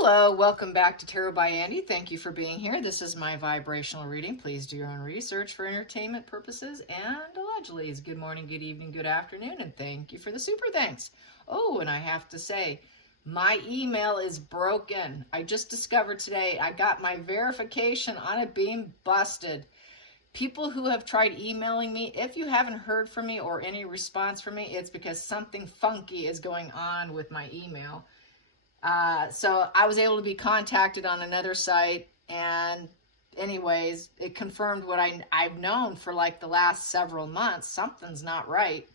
Hello, welcome back to Tarot by Andy. Thank you for being here. This is my vibrational reading. Please do your own research for entertainment purposes and allegedly. Good morning, good evening, good afternoon, and thank you for the super thanks. Oh, and I have to say, my email is broken. I just discovered today I got my verification on it being busted. People who have tried emailing me, if you haven't heard from me or any response from me, it's because something funky is going on with my email. So I was able to be contacted on another site, and anyways, it confirmed what I've known for like the last several months. Something's not right.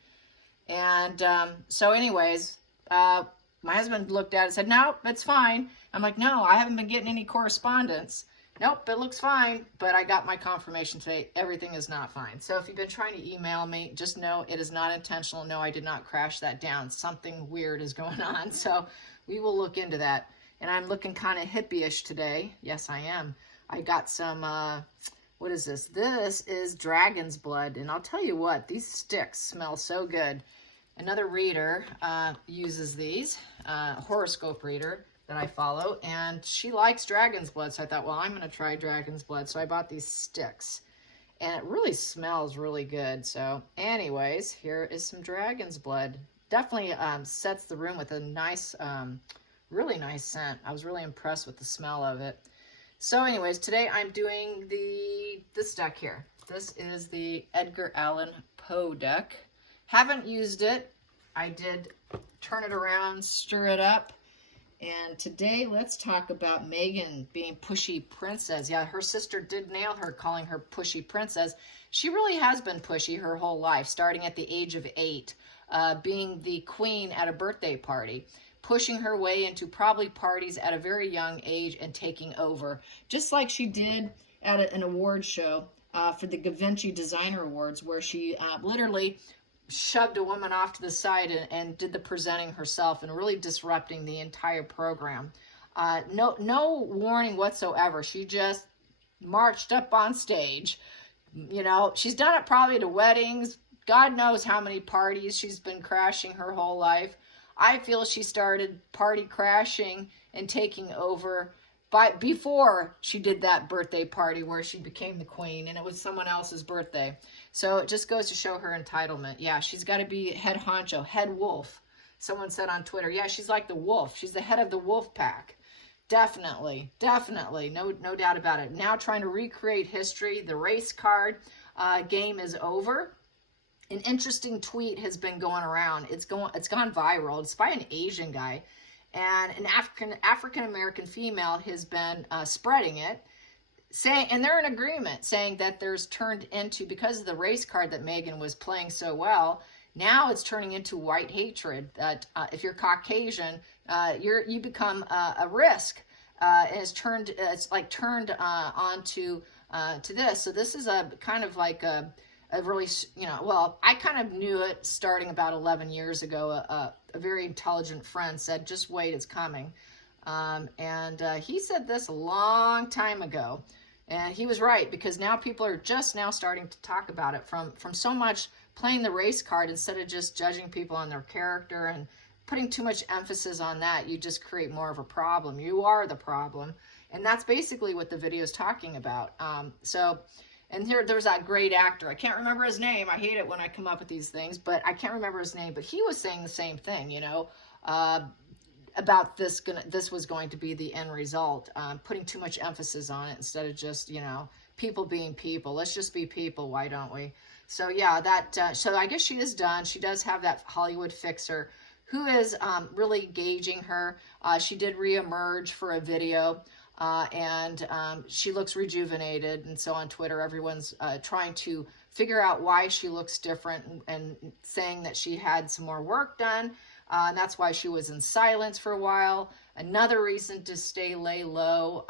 And so anyways, my husband looked at it and said, nope, it's fine. I'm like, no, I haven't been getting any correspondence. Nope, it looks fine, but I got my confirmation today. Everything is not fine. So if you've been trying to email me, just know it is not intentional. No, I did not crash that down. Something weird is going on. So we will look into that. And I'm looking kind of hippie-ish today. Yes, I am. I got some, what is this? This is dragon's blood. And I'll tell you what, these sticks smell so good. Another reader uses these, horoscope reader that I follow, and she likes dragon's blood. So I thought, well, I'm going to try dragon's blood. So I bought these sticks, and it really smells really good. So anyways, here is some dragon's blood. Definitely sets the room with a nice, really nice scent. I was really impressed with the smell of it. So anyways, today I'm doing this deck here. This is the Edgar Allan Poe deck. Haven't used it. I did turn it around, stir it up. And today, let's talk about Megan being pushy princess. Yeah, her sister did nail her, calling her pushy princess. She really has been pushy her whole life, starting at the age of 8, being the queen at a birthday party, pushing her way into probably parties at a very young age and taking over, just like she did at an award show for the Givenchy Designer Awards, where she literally shoved a woman off to the side and did the presenting herself and really disrupting the entire program. No warning whatsoever. She just marched up on stage. You know, she's done it probably to weddings. God knows how many parties she's been crashing her whole life. I feel she started party crashing and taking over before she did that birthday party where she became the queen, and it was someone else's birthday. So it just goes to show her entitlement. Yeah, she's got to be head honcho, head wolf. Someone said on Twitter, yeah, she's like the wolf. She's the head of the wolf pack. Definitely, definitely. No doubt about it. Now trying to recreate history. The race card game is over. An interesting tweet has been going around. It's gone viral. It's by an Asian guy. And an African-American female has been spreading it, saying, and they're in agreement, saying that there's turned into, because of the race card that Megan was playing so well, now it's turning into white hatred. That if you're Caucasian, you become a risk. And it's like turned on to this. So this is a kind of like a really, well, I kind of knew it starting about 11 years ago. A very intelligent friend said, just wait, it's coming. And he said this a long time ago. And he was right, because now people are just now starting to talk about it from so much playing the race card instead of just judging people on their character and putting too much emphasis on that. You just create more of a problem. You are the problem. And that's basically what the video is talking about. And there's that great actor. I can't remember his name. I hate it when I come up with these things, but I can't remember his name. But he was saying the same thing, about this was going to be the end result, putting too much emphasis on it instead of just, people being people. Let's just be people. Why don't we? So yeah, so I guess she is done. She does have that Hollywood fixer who is really gauging her. She did reemerge for a video. And she looks rejuvenated, and so on Twitter everyone's trying to figure out why she looks different and saying that she had some more work done, and that's why she was in silence for a while. Another reason to lay low,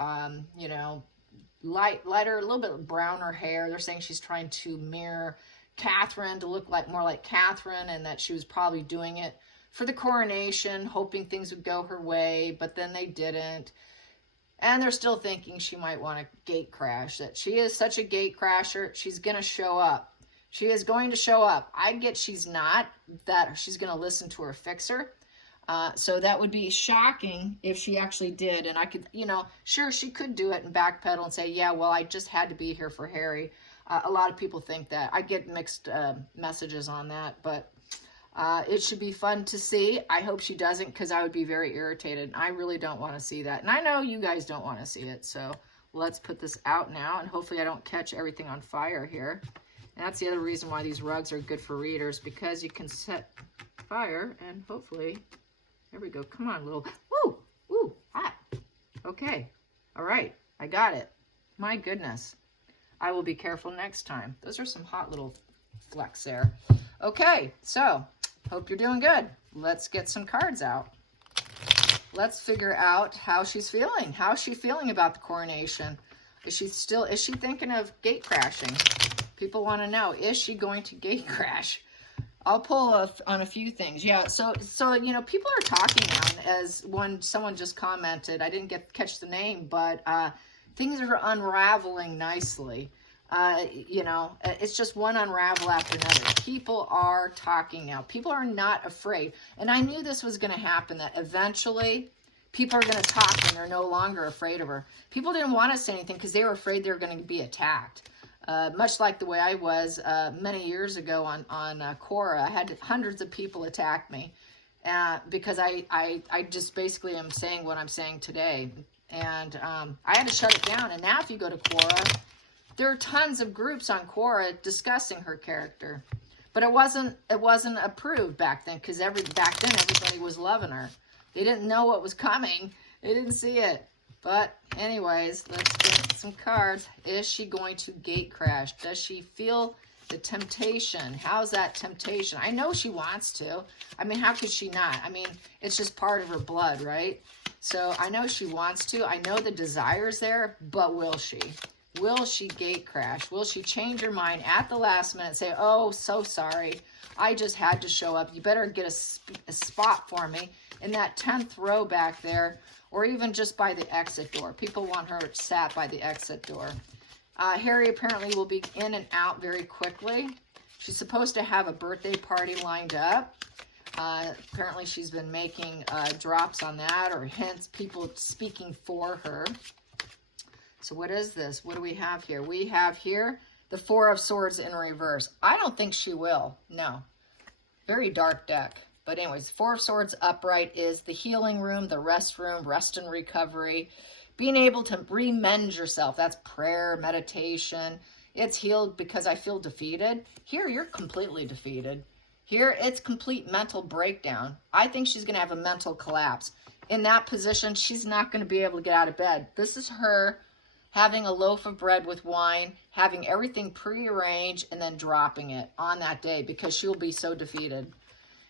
lighter, a little bit browner hair. They're saying she's trying to mirror Catherine, to look more like Catherine, and that she was probably doing it for the coronation, hoping things would go her way, but then they didn't. And they're still thinking she might want to gate crash, that she is such a gate crasher. She's going to show up. She is going to show up. I get she's not, that she's going to listen to her fixer. So that would be shocking if she actually did. And I could, sure, she could do it and backpedal and say, yeah, well, I just had to be here for Harry. A lot of people think that. I get mixed messages on that, but it should be fun to see. I hope she doesn't, because I would be very irritated. I really don't want to see that. And I know you guys don't want to see it. So let's put this out now, and hopefully I don't catch everything on fire here. And that's the other reason why these rugs are good for readers, because you can set fire, and hopefully, there we go. Come on, little, woo, hot. Okay, all right, I got it. My goodness. I will be careful next time. Those are some hot little flecks there. Okay, so hope you're doing good. Let's get some cards out. Let's figure out how she's feeling. How's she feeling about the coronation? Is she thinking of gate crashing? People want to know, is she going to gate crash? I'll pull on a few things. Yeah, so people are talking now, as someone just commented. I didn't catch the name, but things are unraveling nicely. It's just one unravel after another. People are talking now. People are not afraid. And I knew this was going to happen, that eventually people are going to talk and they're no longer afraid of her. People didn't want to say anything because they were afraid they were going to be attacked. Much like the way I was many years ago on Quora. I had hundreds of people attack me because I just basically am saying what I'm saying today. And I had to shut it down. And now if you go to Quora, there are tons of groups on Quora discussing her character. But it wasn't approved back then, because back then everybody was loving her. They didn't know what was coming. They didn't see it. But anyways, let's get some cards. Is she going to gate crash? Does she feel the temptation? How's that temptation? I know she wants to. I mean, how could she not? I mean, it's just part of her blood, right? So I know she wants to. I know the desire's there, but will she? Will she gate crash? Will she change her mind at the last minute, say, oh, so sorry, I just had to show up. You better get a spot for me in that 10th row back there, or even just by the exit door. People want her sat by the exit door. Harry apparently will be in and out very quickly. She's supposed to have a birthday party lined up. Apparently she's been making drops on that, or hints, people speaking for her. So what is this? What do we have here? We have here the Four of Swords in reverse. I don't think she will. No. Very dark deck. But anyways, Four of Swords upright is the healing room, the rest room, rest and recovery. Being able to remend yourself. That's prayer, meditation. It's healed because I feel defeated. Here, you're completely defeated. Here, it's complete mental breakdown. I think she's going to have a mental collapse. In that position, she's not going to be able to get out of bed. This is her having a loaf of bread with wine, having everything prearranged, and then dropping it on that day because she'll be so defeated.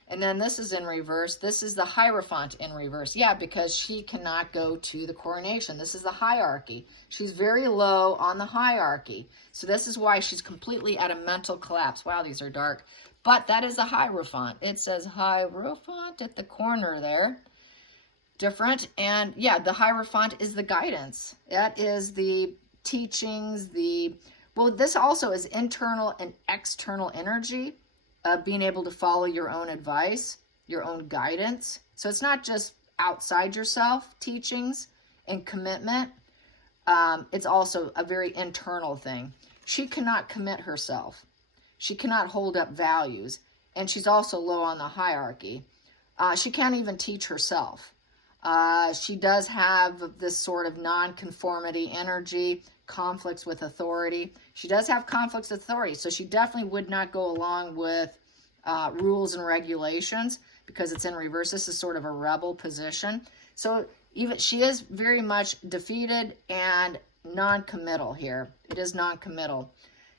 And then this is in reverse. This is the Hierophant in reverse. Yeah, because she cannot go to the coronation. This is the hierarchy. She's very low on the hierarchy. So this is why she's completely at a mental collapse. Wow, these are dark. But that is a Hierophant. It says Hierophant at the corner there. Different. And yeah, the Hierophant is the guidance. That is the teachings, well, this also is internal and external energy. Being able to follow your own advice, your own guidance. So it's not just outside yourself teachings and commitment. It's also a very internal thing. She cannot commit herself. She cannot hold up values. And she's also low on the hierarchy. She can't even teach herself. She does have this sort of non-conformity energy, conflicts with authority. She does have conflicts with authority, so she definitely would not go along with rules and regulations because it's in reverse. This is sort of a rebel position. So even she is very much defeated and non-committal here. It is non-committal.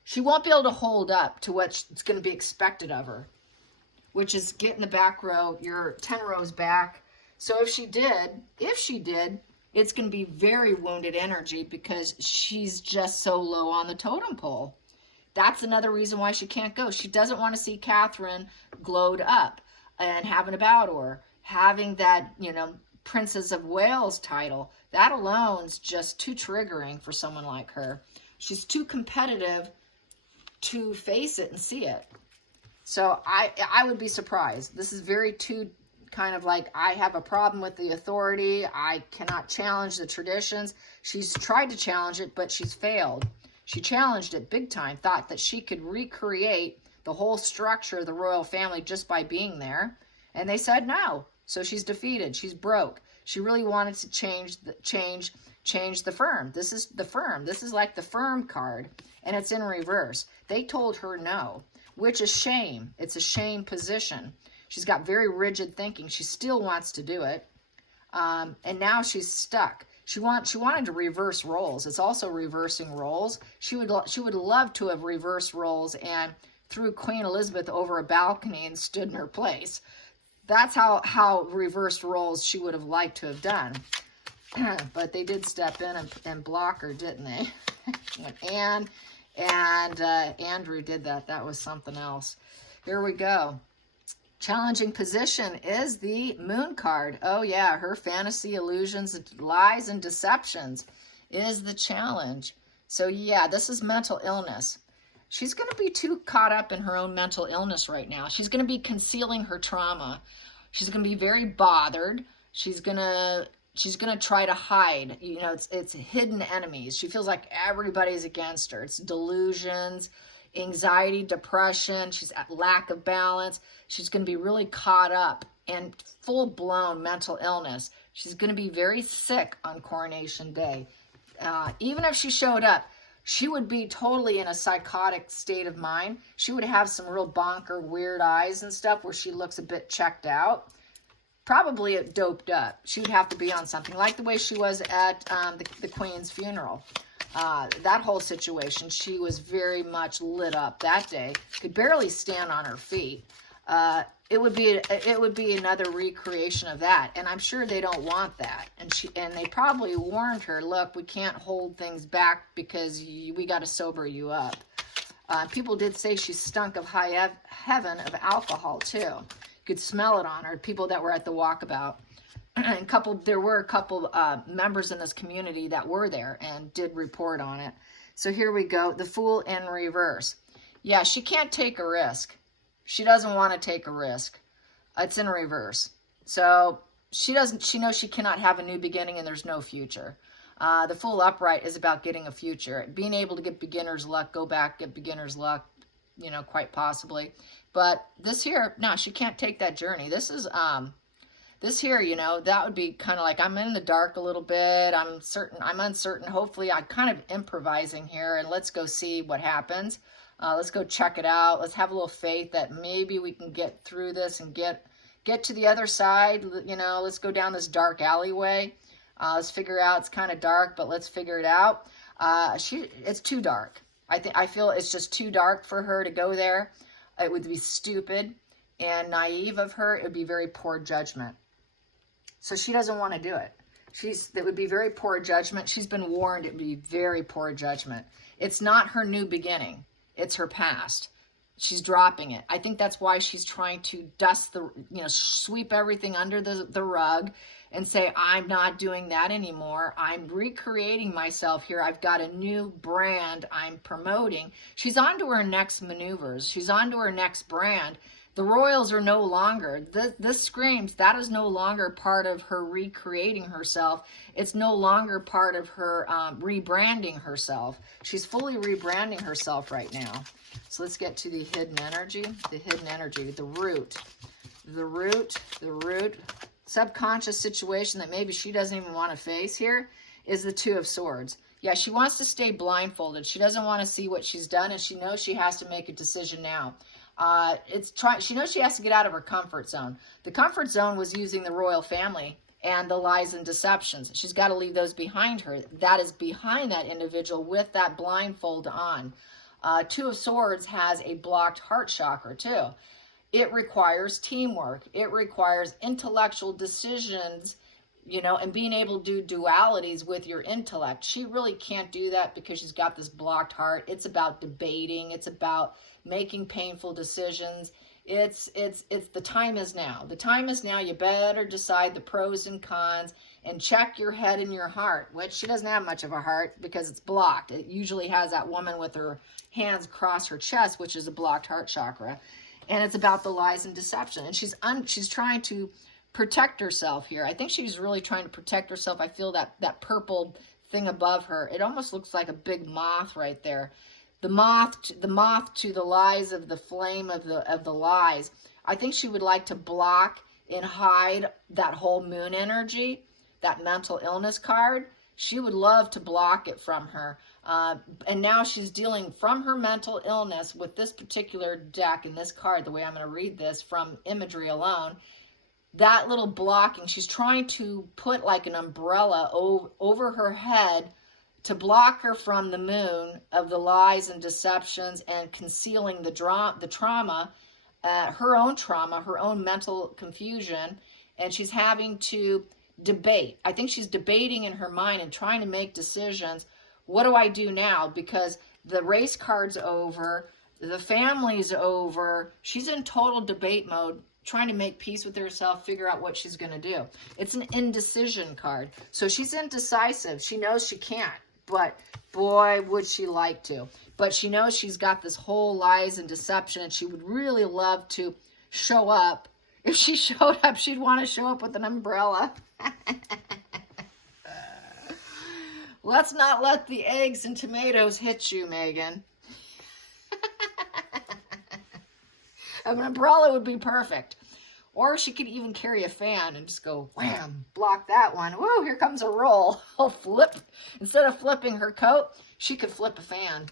She won't be able to hold up to what's going to be expected of her, which is get in the back row. You're 10 rows back. So if she did, it's going to be very wounded energy because she's just so low on the totem pole. That's another reason why she can't go. She doesn't want to see Catherine glowed up and having a bow to her, having that, Princess of Wales title. That alone's just too triggering for someone like her. She's too competitive to face it and see it. So I would be surprised. This is very too kind of like, I have a problem with the authority. I cannot challenge the traditions. She's tried to challenge it, but she's failed. She challenged it big time, thought that she could recreate the whole structure of the royal family just by being there. And they said no. So she's defeated. She's broke. She really wanted to change the firm. This is the firm. This is like the firm card, and it's in reverse. They told her no, which is shame. It's a shame position. She's got very rigid thinking. She still wants to do it, and now she's stuck. She wanted to reverse roles. It's also reversing roles. She would love to have reversed roles and threw Queen Elizabeth over a balcony and stood in her place. That's how reversed roles she would have liked to have done. But they did step in and block her, didn't they? When Anne and Andrew did that, that was something else. Here we go. Challenging position is the Moon card. Oh yeah, her fantasy, illusions, lies, and deceptions is the challenge. So yeah, this is mental illness. She's going to be too caught up in her own mental illness right now. She's going to be concealing her trauma. She's going to be very bothered. She's going to try to hide. You know, it's hidden enemies. She feels like everybody's against her. It's delusions, anxiety, depression. She's at lack of balance. She's going to be really caught up in full-blown mental illness. She's going to be very sick on Coronation Day. Even if she showed up, she would be totally in a psychotic state of mind. She would have some real bonker, weird eyes and stuff where she looks a bit checked out. Probably doped up. She would have to be on something, like the way she was at the Queen's funeral. That whole situation, she was very much lit up that day. Could barely stand on her feet. It would be another recreation of that, and I'm sure they don't want that. And they probably warned her, look, we can't hold things back because we got to sober you up. People did say she stunk of high heaven of alcohol too. You could smell it on her. People that were at the walkabout, and there were a couple members in this community that were there and did report on it. So here we go, the Fool in reverse. Yeah, she can't take a risk. She doesn't want to take a risk. It's in reverse. So she knows she cannot have a new beginning and there's no future. The Fool upright is about getting a future. Being able to get beginner's luck, go back, get beginner's luck, you know, quite possibly. But this here, no, she can't take that journey. This is, this here, you know, that would be kind of like, I'm in the dark a little bit. I'm uncertain. Hopefully I'm kind of improvising here, and let's go see what happens. Let's go check it out. Let's have a little faith that maybe we can get through this and get to the other side. You know, let's go down this dark alleyway. Let's figure out, it's kind of dark, but let's figure it out. It's too dark. I feel it's just too dark for her to go there. It would be stupid and naive of her. It would be very poor judgment. So she doesn't want to do it. That would be very poor judgment. She's been warned it would be very poor judgment. It's not her new beginning. It's her past. She's dropping it. I think that's why she's trying to sweep everything under the rug and say, I'm not doing that anymore. I'm recreating myself here. I've got a new brand I'm promoting. She's on to her next maneuvers. She's on to her next brand. The royals are no longer, this screams, that is no longer part of her recreating herself. It's no longer part of her rebranding herself. She's fully rebranding herself right now. So let's get to the hidden energy. The hidden energy, the root. The root, subconscious situation that maybe she doesn't even want to face here is the Two of Swords. Yeah, she wants to stay blindfolded. She doesn't want to see what she's done, and she knows she has to make a decision now. She knows she has to get out of her comfort zone. The comfort zone was using the royal family and the lies and deceptions. She's got to leave those behind her. That is behind that individual with that blindfold on. Two of Swords has a blocked heart chakra too. It requires teamwork. It requires intellectual decisions, you know, and being able to do dualities with your intellect. She really can't do that because she's got this blocked heart. It's about debating. It's about making painful decisions. It's the time is now. The time is now. You better decide the pros and cons and check your head and your heart, which she doesn't have much of a heart because it's blocked. It usually has that woman with her hands across her chest, which is a blocked heart chakra. And it's about the lies and deception. And she's trying to protect herself here. I think she's really trying to protect herself. I feel that purple thing above her. It almost looks like a big moth right there. The moth to the lies of the flame of the lies. I think she would like to block and hide that whole moon energy, that mental illness card. She would love to block it from her. And now she's dealing from her mental illness with this particular deck and this card, the way I'm going to read this from imagery alone. That little blocking, she's trying to put like an umbrella over her head to block her from the moon of the lies and deceptions and concealing the trauma, her own trauma, her own mental confusion. And she's having to debate. I think she's debating in her mind and trying to make decisions. What do I do now? Because the race card's over, the family's over. She's in total debate mode, trying to make peace with herself, figure out what she's going to do. It's an indecision card. So she's indecisive. She knows she can't, but boy, would she like to. But she knows she's got this whole lies and deception, and she would really love to show up. If she showed up, she'd want to show up with an umbrella. Let's not let the eggs and tomatoes hit you, Megan. An umbrella would be perfect. Or she could even carry a fan and just go, wham, block that one. Woo, here comes a roll. I'll flip. Instead of flipping her coat, she could flip a fan.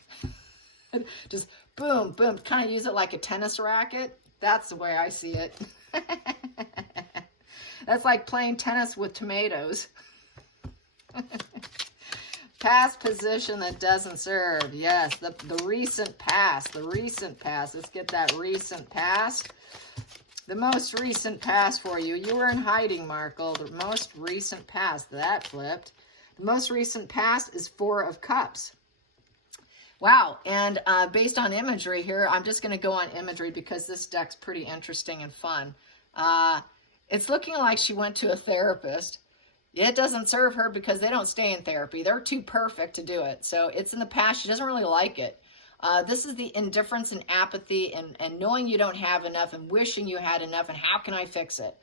Just boom, boom. Kind of use it like a tennis racket. That's the way I see it. That's like playing tennis with tomatoes. Past position that doesn't serve. Yes, the recent past. The recent past. Let's get that recent past. The most recent past for you. You were in hiding, Markle. The most recent past. That flipped. The most recent past is 4 of Cups. Wow. And based on imagery here, I'm just going to go on imagery because this deck's pretty interesting and fun. It's looking like she went to a therapist. It doesn't serve her because they don't stay in therapy. They're too perfect to do it. So it's in the past. She doesn't really like it. This is the indifference and apathy and knowing you don't have enough and wishing you had enough and how can I fix it?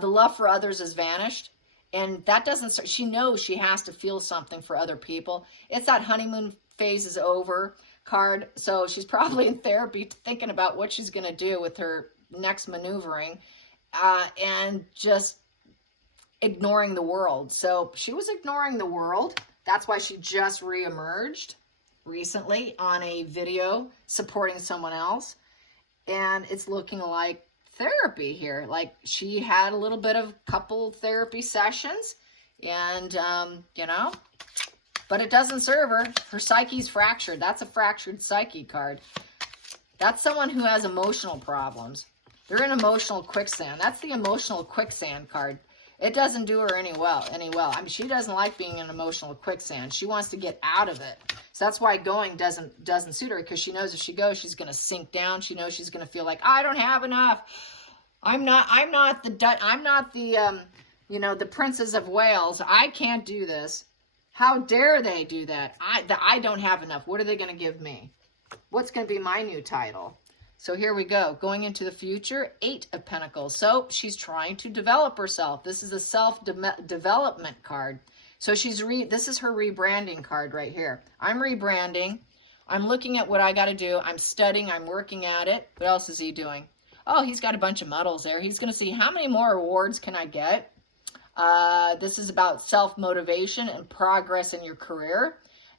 The love for others has vanished. And that doesn't, she knows she has to feel something for other people. It's that honeymoon phase is over card. So she's probably in therapy thinking about what she's going to do with her next maneuvering and just ignoring the world. So she was ignoring the world. That's why she just re-emerged recently on a video supporting someone else. And it's looking like therapy here. Like she had a little bit of couple therapy sessions and, you know, but it doesn't serve her. Her psyche's fractured. That's a fractured psyche card. That's someone who has emotional problems. They're in emotional quicksand. That's the emotional quicksand card. It doesn't do her any well. I mean, she doesn't like being in emotional quicksand. She wants to get out of it. So that's why going doesn't suit her, because she knows if she goes, she's going to sink down. She knows she's going to feel like, I don't have enough. I'm not the you know, the Princess of Wales. I can't do this. How dare they do that? I don't have enough. What are they going to give me? What's going to be my new title? So here we go. Going into the future, 8 of Pentacles. So she's trying to develop herself. This is a self-development card. So this is her rebranding card right here. I'm rebranding. I'm looking at what I got to do. I'm studying. I'm working at it. What else is he doing? Oh, he's got a bunch of medals there. He's going to see how many more awards can I get. This is about self-motivation and progress in your career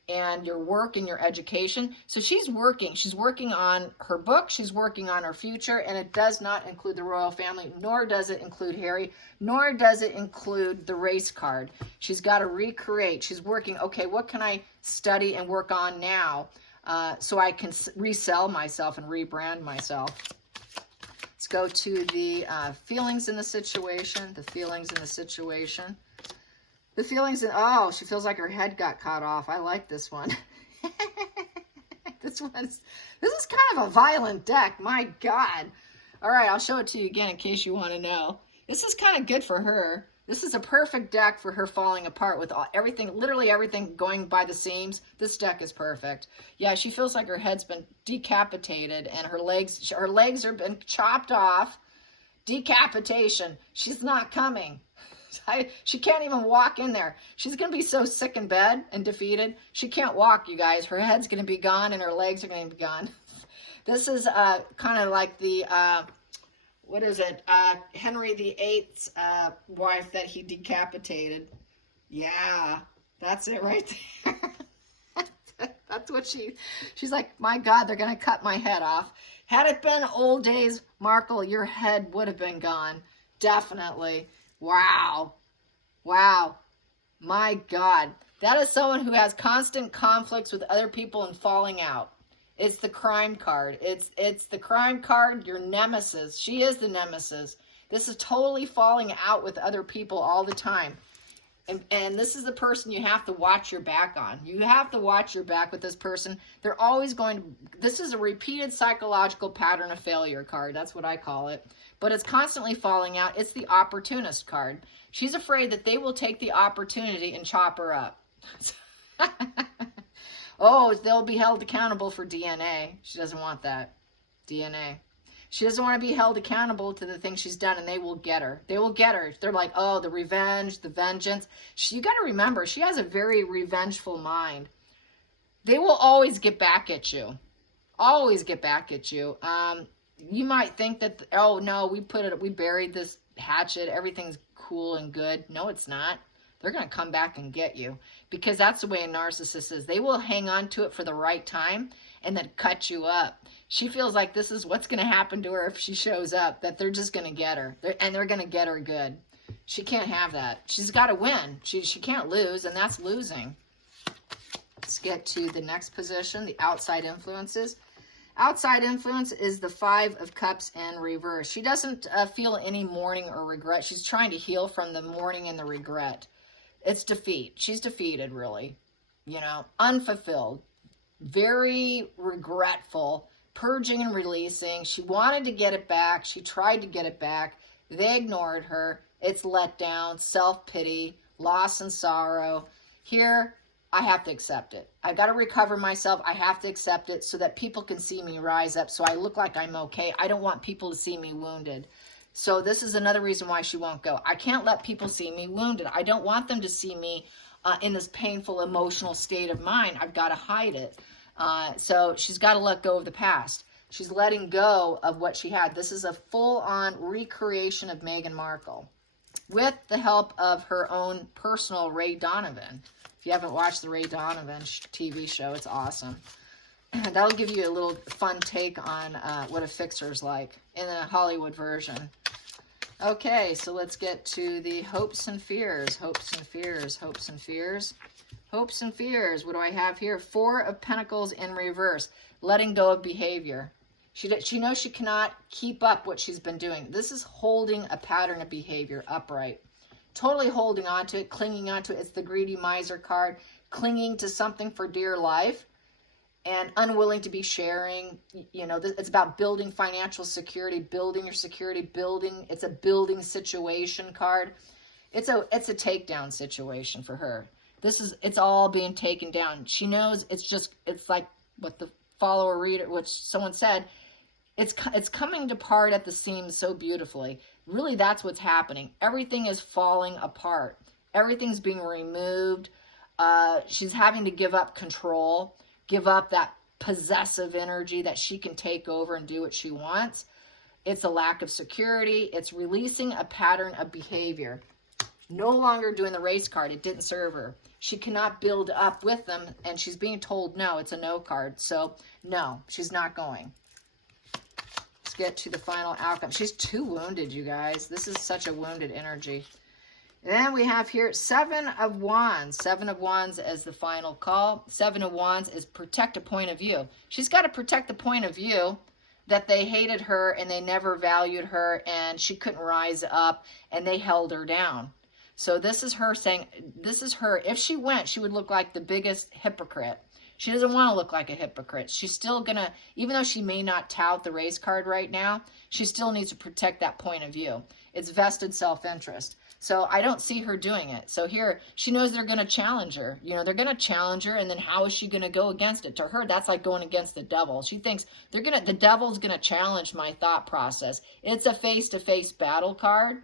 and your work and your education. So she's working. She's working on her book. She's working on her future. And it does not include the royal family, nor does it include Harry, nor does it include the race card. She's got to recreate. She's working, okay, what can I study and work on now so I can resell myself and rebrand myself? Let's go to the feelings in the situation. The feelings in the situation. The feelings in, oh, she feels like her head got cut off. I like this one. This is kind of a violent deck. My God. All right, I'll show it to you again in case you want to know. This is kind of good for her. This is a perfect deck for her falling apart with everything, literally everything going by the seams. This deck is perfect. Yeah, she feels like her head's been decapitated and her legs have been chopped off Decapitation. She's not coming. She can't even walk in there. She's going to be so sick in bed and defeated. She can't walk, you guys. Her head's going to be gone and her legs are going to be gone. This is kind of like the, what is it? Henry VIII's wife that he decapitated. Yeah, that's it right there. That's what she's like, my God, they're going to cut my head off. Had it been old days, Markle, your head would have been gone. Definitely. Wow. Wow. My God. That is someone who has constant conflicts with other people and falling out. It's the crime card. It's the crime card, your nemesis. She is the nemesis. This is totally falling out with other people all the time. And this is the person you have to watch your back on. You have to watch your back with this person. They're always going to, this is a repeated psychological pattern of failure card. That's what I call it. But it's constantly falling out. It's the opportunist card. She's afraid that they will take the opportunity and chop her up. Oh, they'll be held accountable for DNA. She doesn't want that. DNA. She doesn't want to be held accountable to the things she's done, and they will get her. They will get her. They're like, oh, the revenge, the vengeance. You got to remember, she has a very revengeful mind. They will always get back at you. Always get back at you. You might think that, oh, no, we buried this hatchet. Everything's cool and good. No, it's not. They're going to come back and get you, because that's the way a narcissist is. They will hang on to it for the right time and then cut you up. She feels like this is what's going to happen to her if she shows up, that they're just going to get her. They're going to get her good. She can't have that. She's got to win. She can't lose, and that's losing. Let's get to the next position, the outside influences. Outside influence is the 5 of Cups in reverse. She doesn't feel any mourning or regret. She's trying to heal from the mourning and the regret. It's defeat. She's defeated, really. You know, unfulfilled. Very regretful. Purging and releasing. She wanted to get it back. She tried to get it back. They ignored her. It's letdown, self-pity, loss and sorrow. Here, I have to accept it. I got to recover myself. I have to accept it so that people can see me rise up, so I look like I'm okay. I don't want people to see me wounded. So this is another reason why she won't go. I can't let people see me wounded. I don't want them to see me in this painful emotional state of mind. I've got to hide it. So she's got to let go of the past. She's letting go of what she had. This is a full-on recreation of Meghan Markle with the help of her own personal Ray Donovan. If you haven't watched the Ray Donovan TV show, it's awesome. That'll give you a little fun take on what a fixer's like in a Hollywood version. Okay, so let's get to the hopes and fears. Hopes and fears. Hopes and fears. Hopes and fears. What do I have here? 4 of Pentacles in reverse. Letting go of behavior. She knows she cannot keep up what she's been doing. This is holding a pattern of behavior upright. Totally holding on to it, clinging on to it. It's the greedy miser card. Clinging to something for dear life and unwilling to be sharing. You know, it's about building financial security, building your security, building. It's a building situation card. It's a takedown situation for her. It's all being taken down. She knows it's like what the follower reader, which someone said, it's coming apart at the seams so beautifully. Really, that's what's happening. Everything is falling apart. Everything's being removed. She's having to give up control, give up that possessive energy that she can take over and do what she wants. It's a lack of security. It's releasing a pattern of behavior. No longer doing the race card. It didn't serve her. She cannot build up with them, and she's being told no. It's a no card. So, no, she's not going. Let's get to the final outcome. She's too wounded, you guys. This is such a wounded energy. And then we have here 7 of Wands. 7 of Wands as the final call. 7 of Wands is protect a point of view. She's got to protect the point of view that they hated her and they never valued her and she couldn't rise up and they held her down. So this is her saying, this is her. If she went, she would look like the biggest hypocrite. She doesn't want to look like a hypocrite. She's still going to, even though she may not tout the race card right now, she still needs to protect that point of view. It's vested self-interest. So I don't see her doing it. So here, she knows they're going to challenge her. You know, they're going to challenge her, and then how is she going to go against it? To her, that's like going against the devil. She thinks the devil's going to challenge my thought process. It's a face-to-face battle card,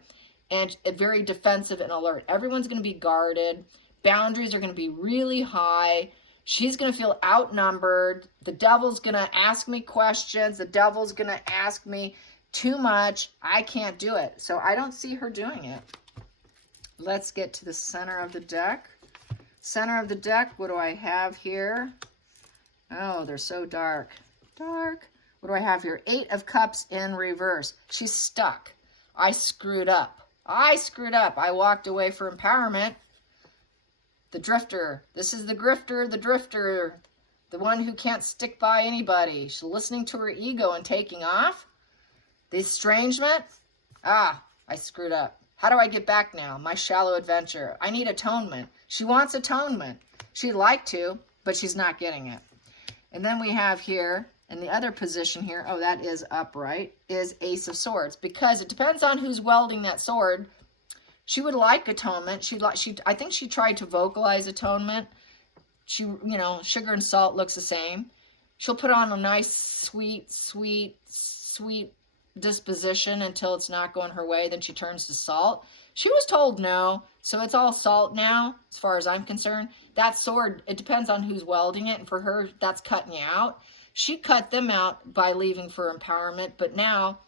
and very defensive and alert. Everyone's going to be guarded. Boundaries are going to be really high. She's going to feel outnumbered. The devil's going to ask me questions. The devil's going to ask me too much. I can't do it. So I don't see her doing it. Let's get to the center of the deck. Center of the deck, what do I have here? Oh, they're so dark. Dark. What do I have here? 8 of Cups in reverse. She's stuck. I screwed up. I screwed up. I walked away for empowerment. The drifter. This is the grifter, the drifter. The one who can't stick by anybody. She's listening to her ego and taking off. The estrangement. Ah, I screwed up. How do I get back now? My shallow adventure. I need atonement. She wants atonement. She'd like to, but she's not getting it. And then we have here, in the other position here, oh, that is upright, is Ace of Swords. Because it depends on who's welding that sword. She would like atonement. I think she tried to vocalize atonement. She, you know, sugar and salt looks the same. She'll put on a nice, sweet, sweet, sweet disposition until it's not going her way. Then she turns to salt. She was told no, so it's all salt now, as far as I'm concerned. That sword, it depends on who's welding it, and for her, that's cutting you out. She cut them out by leaving for empowerment, but now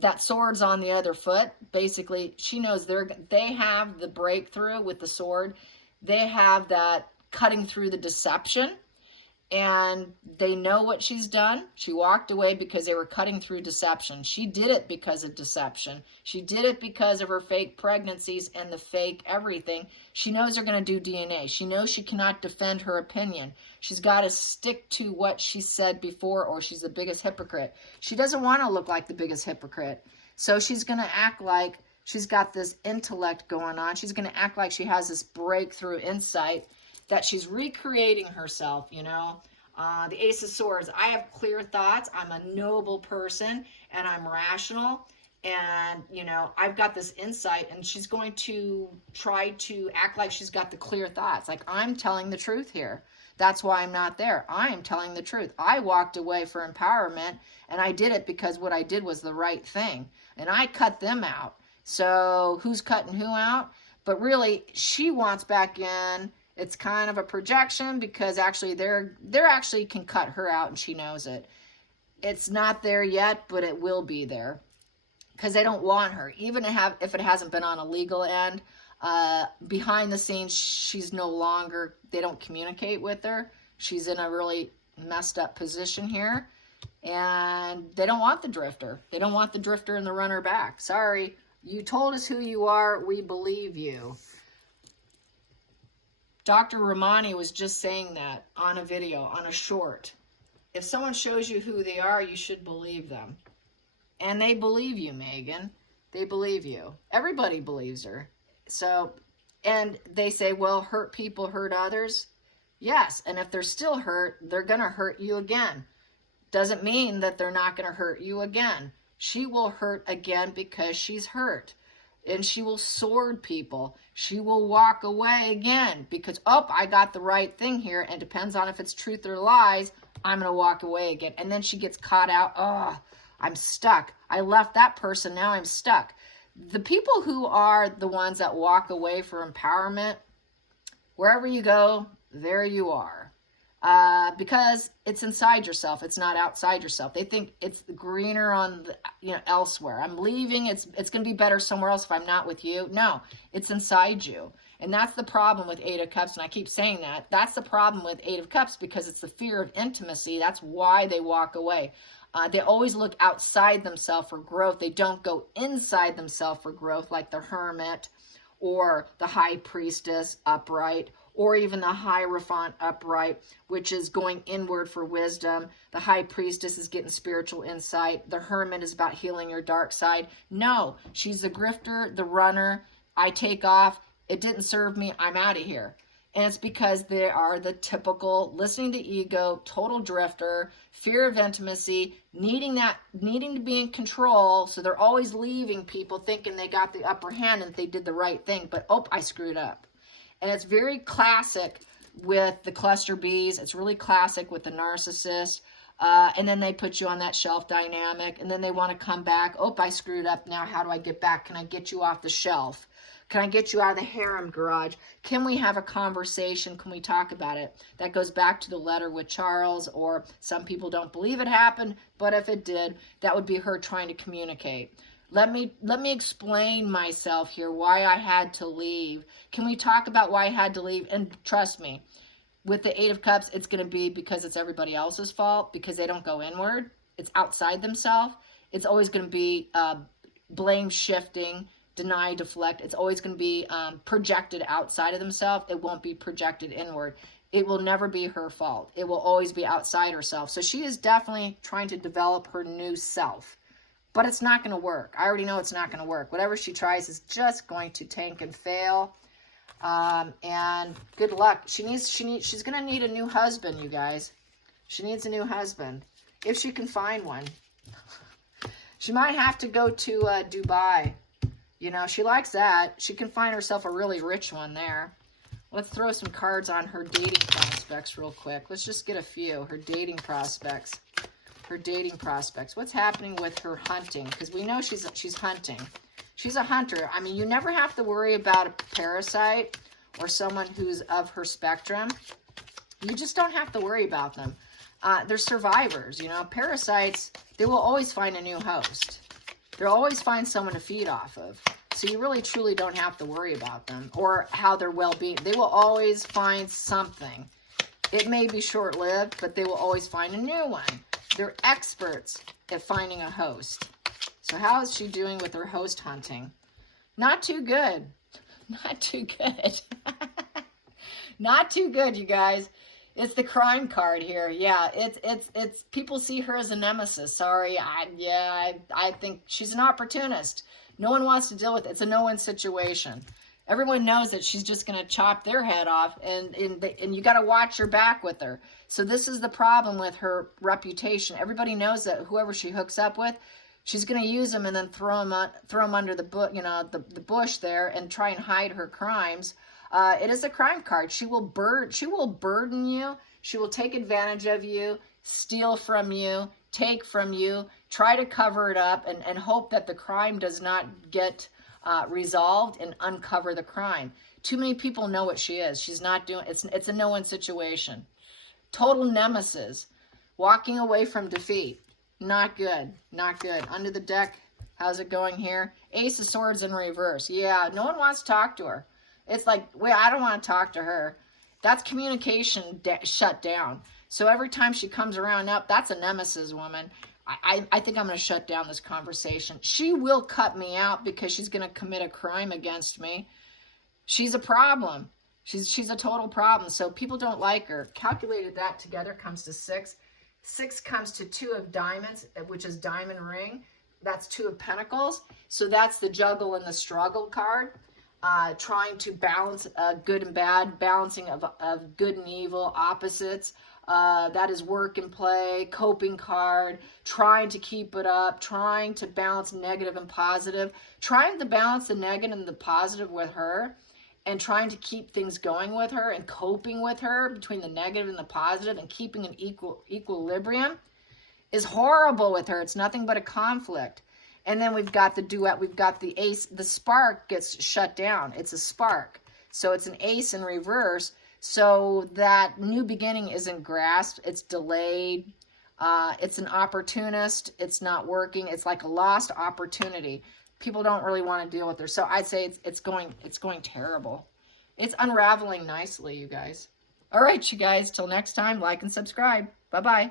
that sword's on the other foot. Basically, she knows they have the breakthrough with the sword. They have that cutting through the deception, and they know what she's done. She walked away because they were cutting through deception. She did it because of deception. She did it because of her fake pregnancies and the fake everything. She knows they're going to do DNA. She knows she cannot defend her opinion. She's got to stick to what she said before, or she's the biggest hypocrite. She doesn't want to look like the biggest hypocrite. So she's going to act like she's got this intellect going on. She's going to act like she has this breakthrough insight, that she's recreating herself, you know. The Ace of Swords, I have clear thoughts. I'm a noble person, and I'm rational. And, you know, I've got this insight, and she's going to try to act like she's got the clear thoughts. Like, I'm telling the truth here. That's why I'm not there. I am telling the truth. I walked away for empowerment, and I did it because what I did was the right thing. And I cut them out. So who's cutting who out? But really, she wants back in. It's kind of a projection because actually they're actually can cut her out, and she knows it. It's not there yet, but it will be there because they don't want her. Even if it hasn't been on a legal end, behind the scenes, she's no longer, they don't communicate with her. She's in a really messed up position here, and they don't want the drifter. They don't want the drifter and the runner back. Sorry, you told us who you are. We believe you. Dr. Romani was just saying that on a video, on a short. If someone shows you who they are, you should believe them. And they believe you, Megan. They believe you. Everybody believes her. So, and they say, well, hurt people hurt others. Yes, and if they're still hurt, they're going to hurt you again. Doesn't mean that they're not going to hurt you again. She will hurt again because she's hurt. And she will sword people. She will walk away again because, oh, I got the right thing here. And depends on if it's truth or lies, I'm going to walk away again. And then she gets caught out. Oh, I'm stuck. I left that person. Now I'm stuck. The people who are the ones that walk away for empowerment, wherever you go, there you are. Because it's inside yourself. It's not outside yourself. They think it's greener on the, elsewhere. I'm leaving. It's going to be better somewhere else if I'm not with you. No, it's inside you. And that's the problem with 8 of Cups. And I keep saying that. That's the problem with 8 of Cups because it's the fear of intimacy. That's why they walk away. They always look outside themselves for growth. They don't go inside themselves for growth like the Hermit or the High Priestess upright, or even the Hierophant upright, which is going inward for wisdom. The High Priestess is getting spiritual insight. The Hermit is about healing your dark side. No, she's the grifter, the runner. I take off. It didn't serve me. I'm out of here. And it's because they are the typical listening to ego, total drifter, fear of intimacy, needing to be in control. So they're always leaving people thinking they got the upper hand and that they did the right thing. But, oh, I screwed up. And it's very classic with the cluster Bs. It's really classic with the narcissist. And then they put you on that shelf dynamic. And then they want to come back. Oh, I screwed up. Now how do I get back? Can I get you off the shelf? Can I get you out of the harem garage? Can we have a conversation? Can we talk about it? That goes back to the letter with Charles, or some people don't believe it happened, but if it did, that would be her trying to communicate. Let me explain myself here, why I had to leave. Can we talk about why I had to leave? And trust me, with the 8 of Cups, it's going to be because it's everybody else's fault, because they don't go inward. It's outside themselves. It's always going to be blame shifting, deny, deflect. It's always going to be projected outside of themselves. It won't be projected inward. It will never be her fault. It will always be outside herself. So she is definitely trying to develop her new self. But it's not going to work. I already know it's not going to work. Whatever she tries is just going to tank and fail. And good luck. She's going to need a new husband, you guys. She needs a new husband. If she can find one. She might have to go to Dubai. You know, she likes that. She can find herself a really rich one there. Let's throw some cards on her dating prospects real quick. Let's just get a few. Her dating prospects. Her dating prospects. What's happening with her hunting? Because we know she's hunting. She's a hunter. I mean, you never have to worry about a parasite or someone who's of her spectrum. You just don't have to worry about them. They're survivors. You know, parasites, they will always find a new host. They'll always find someone to feed off of. So you really, truly don't have to worry about them or how their well-being. They will always find something. It may be short-lived, but they will always find a new one. They're experts at finding a host. So how is she doing with her host hunting? Not too good. Not too good. Not too good, you guys. It's the crime card here. Yeah, it's people see her as a nemesis. Sorry, I think she's an opportunist. No one wants to deal with it. It's a no-win situation. Everyone knows that she's just going to chop their head off, and you got to watch your back with her. So this is the problem with her reputation. Everybody knows that whoever she hooks up with, she's going to use them and then throw them under the bush there and try and hide her crimes. It is a crime card. She will burden you. She will take advantage of you, steal from you, take from you, try to cover it up, and hope that the crime does not get resolved and uncover the crime. Too many people know what she is. She's not doing. It's a no-win situation. Total nemesis. Walking away from defeat. Not good. Not good. Under the deck. How's it going here? Ace of Swords in reverse. Yeah, no one wants to talk to her. It's like, wait, I don't want to talk to her. That's communication shut down. So every time she comes around, up, that's a nemesis woman. I think I'm going to shut down this conversation. She will cut me out because she's going to commit a crime against me. She's a problem. She's a total problem. So people don't like her. Calculated that together comes to 6. 6 comes to 2 of diamonds, which is diamond ring. That's 2 of pentacles. So that's the juggle and the struggle card. Trying to balance good and bad, balancing of good and evil, opposites. That is work and play, coping card, trying to keep it up, trying to balance negative and positive, trying to balance the negative and the positive with her, and trying to keep things going with her and coping with her between the negative and the positive and keeping an equilibrium is horrible with her. It's nothing but a conflict. And then we've got the duet. We've got the ace. The spark gets shut down. It's a spark. So it's an ace in reverse. So that new beginning isn't grasped. It's delayed. It's an opportunist. It's not working. It's like a lost opportunity. People don't really want to deal with her. So I'd say it's going terrible. It's unraveling nicely, you guys. All right, you guys. Till next time, like and subscribe. Bye-bye.